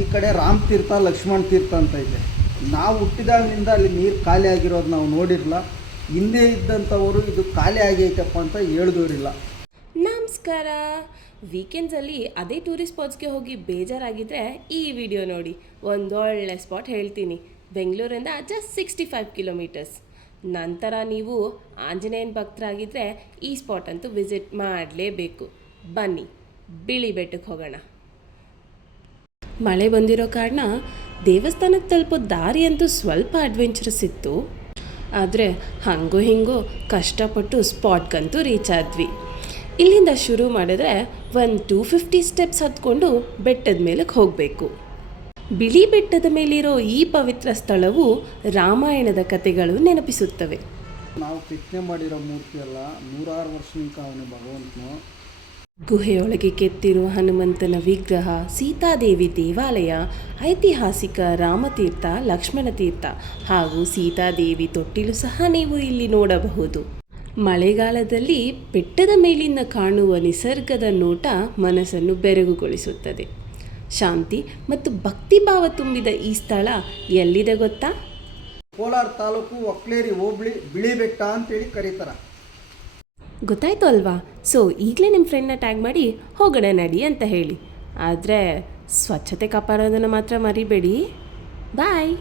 ಈ ಕಡೆ ರಾಮ್ ತೀರ್ಥ ಲಕ್ಷ್ಮಣ ತೀರ್ಥ ಅಂತ ಇದೆ. ನಾವು ಹುಟ್ಟಿದಾಗಿನಿಂದ ಅಲ್ಲಿ ನೀರು ಖಾಲಿ ಆಗಿರೋದು ನಾವು ನೋಡಿರಲ್ಲ. ಹಿಂದೆ ಇದ್ದಂಥವರು ಇದು ಖಾಲಿ ಆಗೈತಪ್ಪ ಅಂತ ಹೇಳಿದವರಿಲ್ಲ. ನಮಸ್ಕಾರ. ವೀಕೆಂಡ್ಸಲ್ಲಿ ಅದೇ ಟೂರಿಸ್ಟ್ ಸ್ಪಾಟ್ಸ್ಗೆ ಹೋಗಿ ಬೇಜಾರಾಗಿದ್ದರೆ ಈ ವಿಡಿಯೋ ನೋಡಿ. ಒಂದೊಳ್ಳೆ ಸ್ಪಾಟ್ ಹೇಳ್ತೀನಿ. ಬೆಂಗಳೂರಿಂದ ಜಸ್ಟ್ 65 ಕಿಲೋಮೀಟರ್ಸ್. ನಂತರ ನೀವು ಆಂಜನೇಯನ ಭಕ್ತರಾಗಿದ್ದರೆ ಈ ಸ್ಪಾಟ್ ಅಂತೂ ವಿಸಿಟ್ ಮಾಡಲೇಬೇಕು. ಬನ್ನಿ, ಬಿಳಿ ಬೆಟ್ಟಕ್ಕೆ ಹೋಗೋಣ. ಮಳೆ ಬಂದಿರೋ ಕಾರಣ ದೇವಸ್ಥಾನಕ್ಕೆ ತಲುಪೋ ದಾರಿ ಅಂತೂ ಸ್ವಲ್ಪ ಅಡ್ವೆಂಚರಸ್ ಇತ್ತು. ಆದರೆ ಹಾಗೋ ಹಿಂಗೋ ಕಷ್ಟಪಟ್ಟು ಸ್ಪಾಟ್ಗಂತೂ ರೀಚ್ ಆದ್ವಿ. ಇಲ್ಲಿಂದ ಶುರು ಮಾಡಿದ್ರೆ 250 ಸ್ಟೆಪ್ಸ್ ಹತ್ಕೊಂಡು ಬೆಟ್ಟದ ಮೇಲಕ್ಕೆ ಹೋಗಬೇಕು. ಬಿಳಿ ಬೆಟ್ಟದ ಮೇಲಿರೋ ಈ ಪವಿತ್ರ ಸ್ಥಳವು ರಾಮಾಯಣದ ಕಥೆಗಳು ನೆನಪಿಸುತ್ತವೆ. ನಾವು ಕೆತ್ತನೆ ಮಾಡಿರೋ ಮೂರ್ತಿ ಅಲ್ಲ, 106 ವರ್ಷದಿಂದ ಅವನು ಭಗವಂತನು. ಗುಹೆಯೊಳಗೆ ಕೆತ್ತಿರುವ ಹನುಮಂತನ ವಿಗ್ರಹ, ಸೀತಾದೇವಿ ದೇವಾಲಯ, ಐತಿಹಾಸಿಕ ರಾಮತೀರ್ಥ, ಲಕ್ಷ್ಮಣ ತೀರ್ಥ ಹಾಗೂ ಸೀತಾದೇವಿ ತೊಟ್ಟಿಲು ಸಹ ನೀವು ಇಲ್ಲಿ ನೋಡಬಹುದು. ಮಳೆಗಾಲದಲ್ಲಿ ಬೆಟ್ಟದ ಮೇಲಿಂದ ಕಾಣುವ ನಿಸರ್ಗದ ನೋಟ ಮನಸ್ಸನ್ನು ಬೆರಗುಗೊಳಿಸುತ್ತದೆ. ಶಾಂತಿ ಮತ್ತು ಭಕ್ತಿಭಾವ ತುಂಬಿದ ಈ ಸ್ಥಳ ಎಲ್ಲಿದೆ ಗೊತ್ತಾ? ಕೋಲಾರ ತಾಲೂಕು ಒಕ್ಲೇರಿ ಹೋಬಳಿ ಬಿಳಿ ಬೆಟ್ಟ ಅಂತೇಳಿ ಕರೀತಾರೆ. ಗೊತ್ತಾಯ್ತು ಅಲ್ವಾ? ಸೊ ಈಗಲೇ ನಿಮ್ಮ ಫ್ರೆಂಡ್ನ ಟ್ಯಾಗ್ ಮಾಡಿ ಹೋಗೋಣ ನಡಿ ಅಂತ ಹೇಳಿ. ಆದರೆ ಸ್ವಚ್ಛತೆ ಕಾಪಾಡೋದನ್ನು ಮಾತ್ರ ಮರಿಬೇಡಿ. ಬಾಯ್.